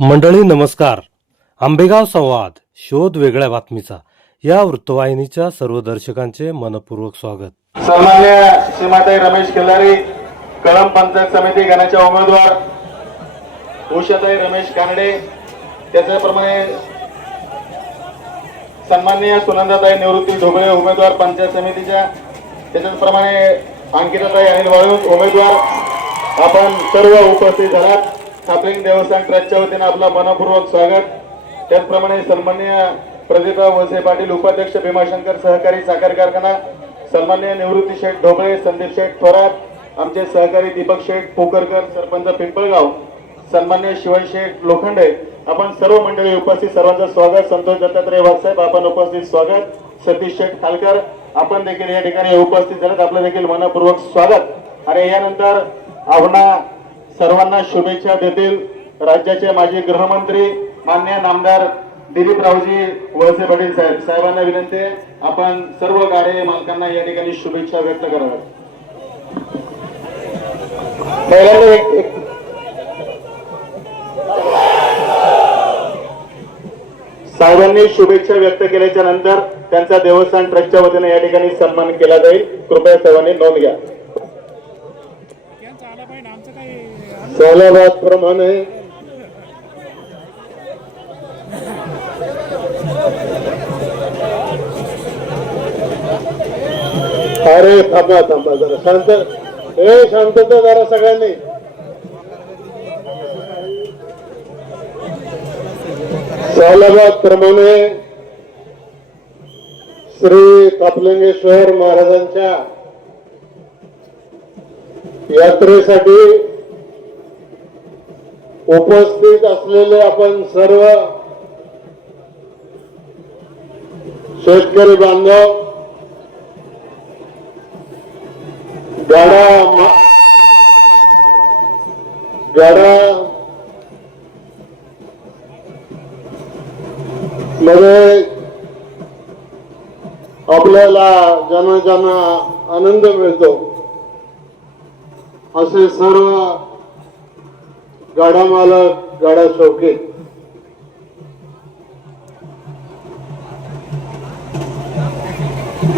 मंडळी नमस्कार. आंबेगाव संवाद शोध वेगळ्या बातमीचा या वृत्तवाहिनीच्या सर्व दर्शकांचे मनपूर्वक स्वागत. सन्माननीय श्रीमाताई रमेश खिल्लारी, कळंब पंचायत समिती गणाच्या उमेदवार उषाताई रमेश कानडे, त्याचप्रमाणे सन्माननीय सुनंदाताई निवृत्ती ढोबळे उमेदवार पंचायत समितीच्या, त्याचप्रमाणे अंकिताताई अनिल वाळूंज उमेदवार. आपण सर्व उपस्थित झालात. थापलिंग देवस्थान ट्रस्टच्या वतीने आपला मनपूर्वक स्वागत. त्याचप्रमाणे सन्माननीय प्रदीपा वळसे पाटील उपाध्यक्ष भीमाशंकर सहकारी साखर कारखाना, सन्माननीय निवृत्ती शेठ ढोबळे, संदीप शेठ थोरात, आमचे सहकारी दीपक शेठ पोकरकर सरपंच पिंपळगाव, सन्माननीय शिवाजी शेठ लोखंडे, आपण सर्व मंडळी उपस्थित सर्वांचं स्वागत. संतोष दत्तात्रय वाघसाहेब आपण उपस्थित स्वागत. सतीश शेठ खालकर आपण देखील या ठिकाणी उपस्थित झालेत, आपलं देखील मनपूर्वक स्वागत. आणि यानंतर आव्हाना सर्वांना शुभेच्छा देतील राज्याचे माजी गृहमंत्री माननीय नामदार दिलीपरावजी वळसे पाटील साहेबांना विनंती आहे, आपण सर्व गाडे मालकांना या ठिकाणी शुभेच्छा व्यक्त कराव्यात. साहेबांनी शुभेच्छा व्यक्त केल्याच्या नंतर त्यांचा देवस्थान ट्रस्टच्या वतीने या ठिकाणी सन्मान केला जाईल. कृपया सर्वांनी नोंद घ्या. प्रमाणे अरे थांबा जरा शांतता जरा सगळ्यांनी. प्रमाणे श्री थापलिंगेश्वर महाराजांच्या यात्रेसाठी उपस्थित असलेले आपण सर्व शेतकरी बांधव, गाडा मध्ये आपल्याला जन आनंद मिळतो असे सर्व गाडा मालक, गाडा शौकीन,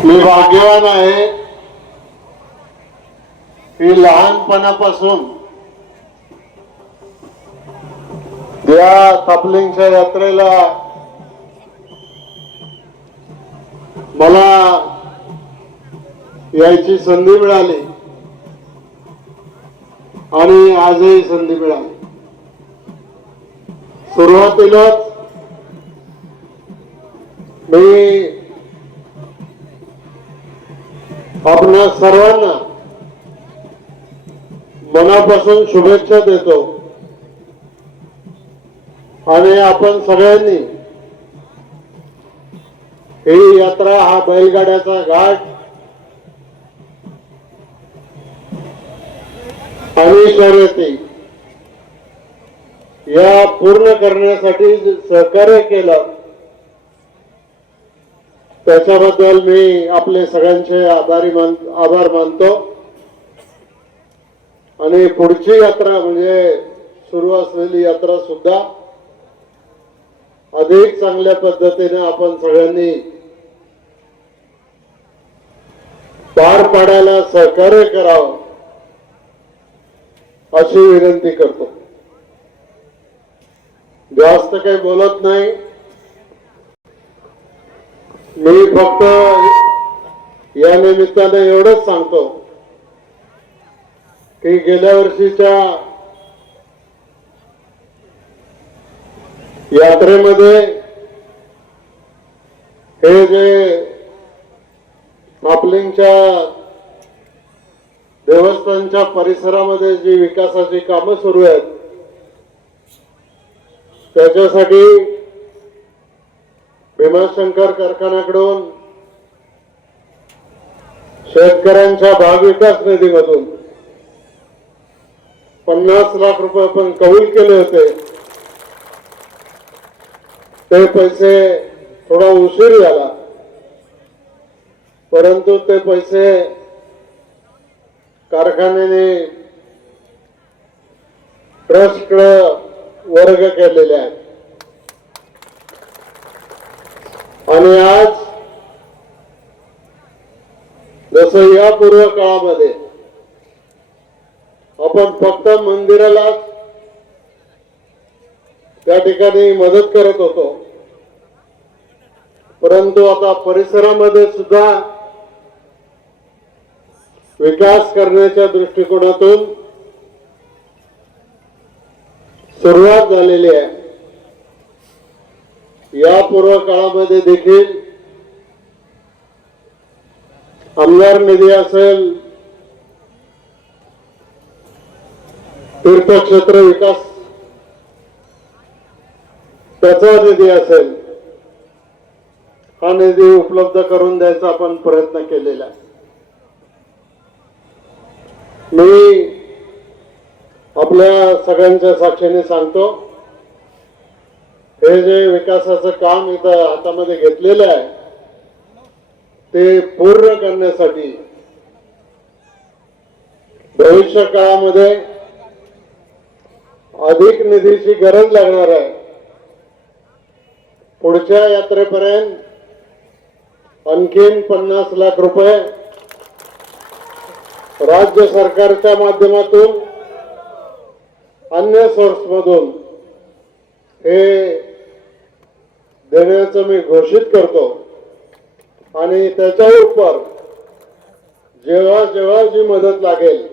मी भाग्यवान आहे की लहानपणापासून या थापलिंगच्या यात्रेला मला यायची संधी मिळाली आणि आजही संधी मिळाली. सुरुवातीलाच मी आपल्या सर्वांना मनापासून शुभेच्छा देतो आणि आपण सगळ्यांनी ही यात्रा, हा बैलगाड्याचा घाट आणि शर्यती या पूर्ण करण्यासाठी सहकार्य केलं त्याच्याबद्दल मी आपले सगळ्यांचे आभार मानतो. आणि पुढची यात्रा म्हणजे सुरू असलेली यात्रा सुद्धा अधिक चांगल्या पद्धतीने आपण सगळ्यांनी पार पाडायला सहकार्य करावं अशी विनंती करतो. जास्त काही बोलत नाही, मी फक्त या निमित्ताने एवढंच सांगतो की गेल्या वर्षीच्या यात्रेमध्ये हे जे थापलिंगच्या देवस्थानच्या परिसरामध्ये जी विकासाची कामं सुरू आहेत त्याच्यासाठी भीमाशंकर कारखान्याकडून शेतकऱ्यांच्या भागविकास निधीमधून 50 लाख रुपये आपण कबूल केले होते. ते पैसे थोडा उशीर झाला, परंतु ते पैसे कारखान्याने ट्रस्टकडे वर्ग केलेले आहेत. आणि आज जसं या पूर्व काळामध्ये आपण फक्त मंदिराला त्या ठिकाणी मदत करत होतो, परंतु आता परिसरामध्ये सुद्धा विकास करण्याच्या दृष्टिकोनातून सुरुवात झालेली आहे. या पूर्व काळामध्ये देखील आमदार निधी असेल, तीर्थक्षेत्र विकास त्याचा निधी असेल, हा निधी उपलब्ध करून द्यायचा आपण प्रयत्न केलेला आहे. मी आपल्या सगळ्यांच्या साक्षीने सांगतो, हे जे विकासाचं काम इथं हातामध्ये घेतलेलं आहे ते पूर्ण करण्यासाठी भविष्य काळामध्ये अधिक निधीची गरज लागणार आहे. पुढच्या यात्रेपर्यंत आणखीन 50 लाख रुपये राज्य सरकारच्या माध्यमातून अन्य सोर्स मधून हे देण्याचं मी घोषित करतो. आणि त्याच्या उपर जेव्हा जेव्हा जी मदत लागेल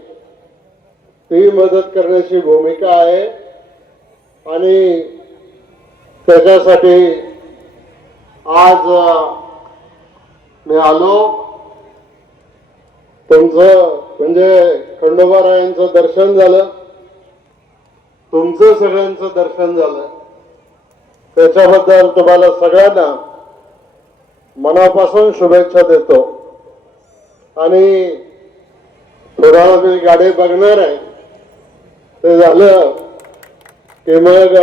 ती मदत करण्याची भूमिका आहे. आणि त्याच्यासाठी आज मी आलो. तुमचं म्हणजे खंडोबारायांचं दर्शन झालं, तुमचं सगळ्यांचं दर्शन झालं, त्याच्याबद्दल तुम्हाला सगळ्यांना मनापासून शुभेच्छा देतो. आणि थोडा वेळ मी गाडी बघणार आहे, ते झालं की मग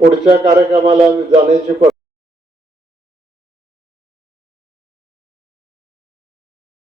पुढच्या कार्यक्रमाला जाण्याची